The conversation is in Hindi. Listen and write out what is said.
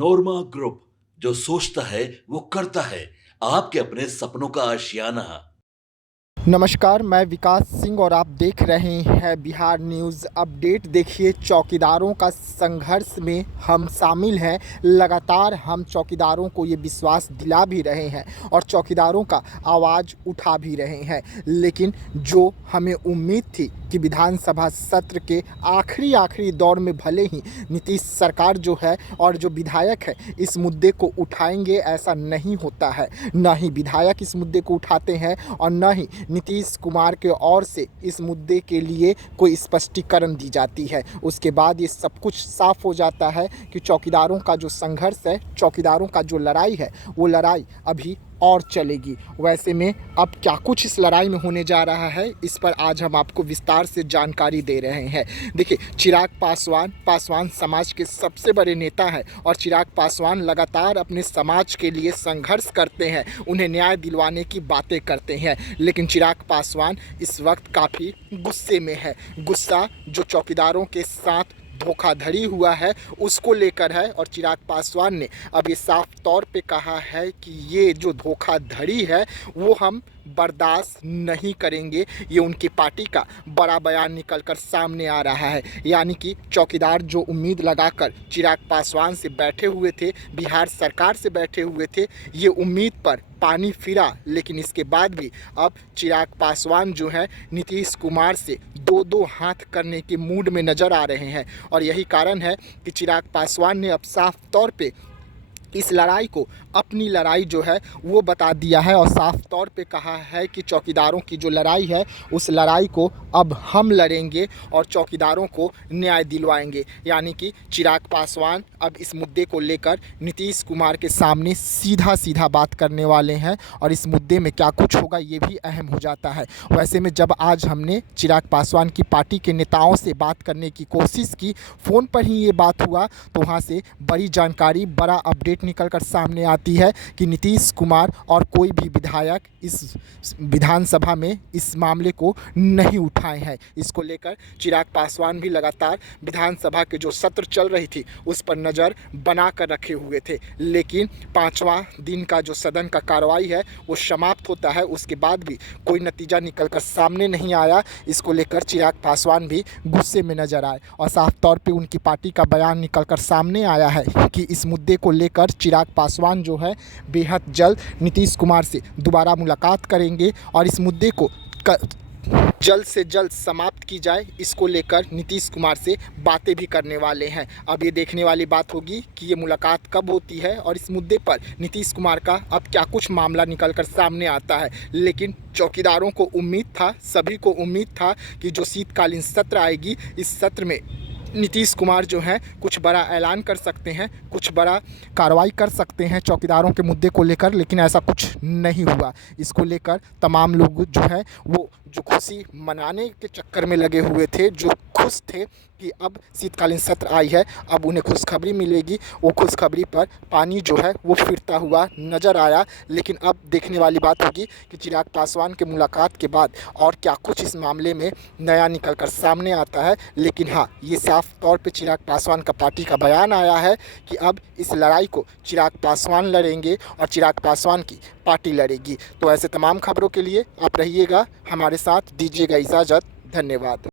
नोरमा ग्रुप, जो सोचता है वो करता है। आपके अपने सपनों का आशियाना। नमस्कार, मैं विकास सिंह और आप देख रहे हैं बिहार न्यूज़ अपडेट। देखिए, चौकीदारों का संघर्ष में हम शामिल हैं। लगातार हम चौकीदारों को ये विश्वास दिला भी रहे हैं और चौकीदारों का आवाज़ उठा भी रहे हैं, लेकिन जो हमें उम्मीद थी कि विधानसभा सत्र के आखिरी दौर में भले ही नीतीश सरकार जो है और जो विधायक है इस मुद्दे को उठाएंगे, ऐसा नहीं होता है। ना ही विधायक इस मुद्दे को उठाते हैं और न ही नीतीश कुमार के ओर से इस मुद्दे के लिए कोई स्पष्टीकरण दी जाती है। उसके बाद ये सब कुछ साफ हो जाता है कि चौकीदारों का जो संघर्ष है, चौकीदारों का जो लड़ाई है, वो लड़ाई अभी और चलेगी। वैसे में अब क्या कुछ इस लड़ाई में होने जा रहा है, इस पर आज हम आपको विस्तार से जानकारी दे रहे हैं। देखिए, चिराग पासवान समाज के सबसे बड़े नेता हैं और चिराग पासवान लगातार अपने समाज के लिए संघर्ष करते हैं, उन्हें न्याय दिलवाने की बातें करते हैं। लेकिन चिराग पासवान इस वक्त काफ़ी गुस्से में है। गुस्सा जो चौकीदारों के साथ धोखाधड़ी हुआ है उसको लेकर है और चिराग पासवान ने अब ये साफ तौर पे कहा है कि ये जो धोखाधड़ी है वो हम बर्दाश्त नहीं करेंगे। ये उनकी पार्टी का बड़ा बयान निकलकर सामने आ रहा है। यानी कि चौकीदार जो उम्मीद लगाकर चिराग पासवान से बैठे हुए थे, बिहार सरकार से बैठे हुए थे, ये उम्मीद पर पानी फिरा। लेकिन इसके बाद भी अब चिराग पासवान जो है नीतीश कुमार से दो हाथ करने के मूड में नज़र आ रहे हैं और यही कारण है कि चिराग पासवान ने अब साफ तौर पे इस लड़ाई को अपनी लड़ाई जो है वो बता दिया है और साफ तौर पे कहा है कि चौकीदारों की जो लड़ाई है उस लड़ाई को अब हम लड़ेंगे और चौकीदारों को न्याय दिलवाएंगे। यानी कि चिराग पासवान अब इस मुद्दे को लेकर नीतीश कुमार के सामने सीधा बात करने वाले हैं और इस मुद्दे में क्या कुछ होगा ये भी अहम हो जाता है। वैसे में जब आज हमने चिराग पासवान की पार्टी के नेताओं से बात करने की कोशिश की, फ़ोन पर ही ये बात हुआ, तो वहाँ से बड़ी जानकारी, बड़ा अपडेट निकलकर सामने आती है कि नीतीश कुमार और कोई भी विधायक इस विधानसभा में इस मामले को नहीं उठाए हैं। इसको लेकर चिराग पासवान भी लगातार विधानसभा के जो सत्र चल रही थी उस पर नज़र बना कर रखे हुए थे। लेकिन 5वां दिन का जो सदन का कार्रवाई है वो समाप्त होता है, उसके बाद भी कोई नतीजा निकलकर सामने नहीं आया। इसको लेकर चिराग पासवान भी गुस्से में नजर आए और साफ तौर पे उनकी पार्टी का बयान निकलकर सामने आया है कि इस मुद्दे को लेकर चिराग पासवान जो है बेहद जल्द नीतीश कुमार से दोबारा मुलाकात करेंगे और इस मुद्दे को जल्द से जल्द समाप्त की जाए, इसको लेकर नीतीश कुमार से बातें भी करने वाले हैं। अब ये देखने वाली बात होगी कि ये मुलाकात कब होती है और इस मुद्दे पर नीतीश कुमार का अब क्या कुछ मामला निकलकर सामने आता है। लेकिन चौकीदारों को उम्मीद था, सभी को उम्मीद था कि जो शीतकालीन सत्र आएगी, इस सत्र में नीतीश कुमार जो हैं कुछ बड़ा ऐलान कर सकते हैं, कुछ बड़ा कार्रवाई कर सकते हैं चौकीदारों के मुद्दे को लेकर, लेकिन ऐसा कुछ नहीं हुआ। इसको लेकर तमाम लोग जो है वो जो खुशी मनाने के चक्कर में लगे हुए थे, जो खुश थे कि अब शीतकालीन सत्र आई है, अब उन्हें खुशखबरी मिलेगी, वो खुशखबरी पर पानी जो है वो फिरता हुआ नज़र आया। लेकिन अब देखने वाली बात होगी कि चिराग पासवान के मुलाकात के बाद और क्या कुछ इस मामले में नया निकल कर सामने आता है। लेकिन हाँ, ये साफ तौर पे चिराग पासवान का पार्टी का बयान आया है कि अब इस लड़ाई को चिराग पासवान लड़ेंगे और चिराग पासवान की पार्टी लड़ेगी। तो ऐसे तमाम खबरों के लिए आप रहिएगा हमारे साथ, दीजिएगा इजाज़त। धन्यवाद।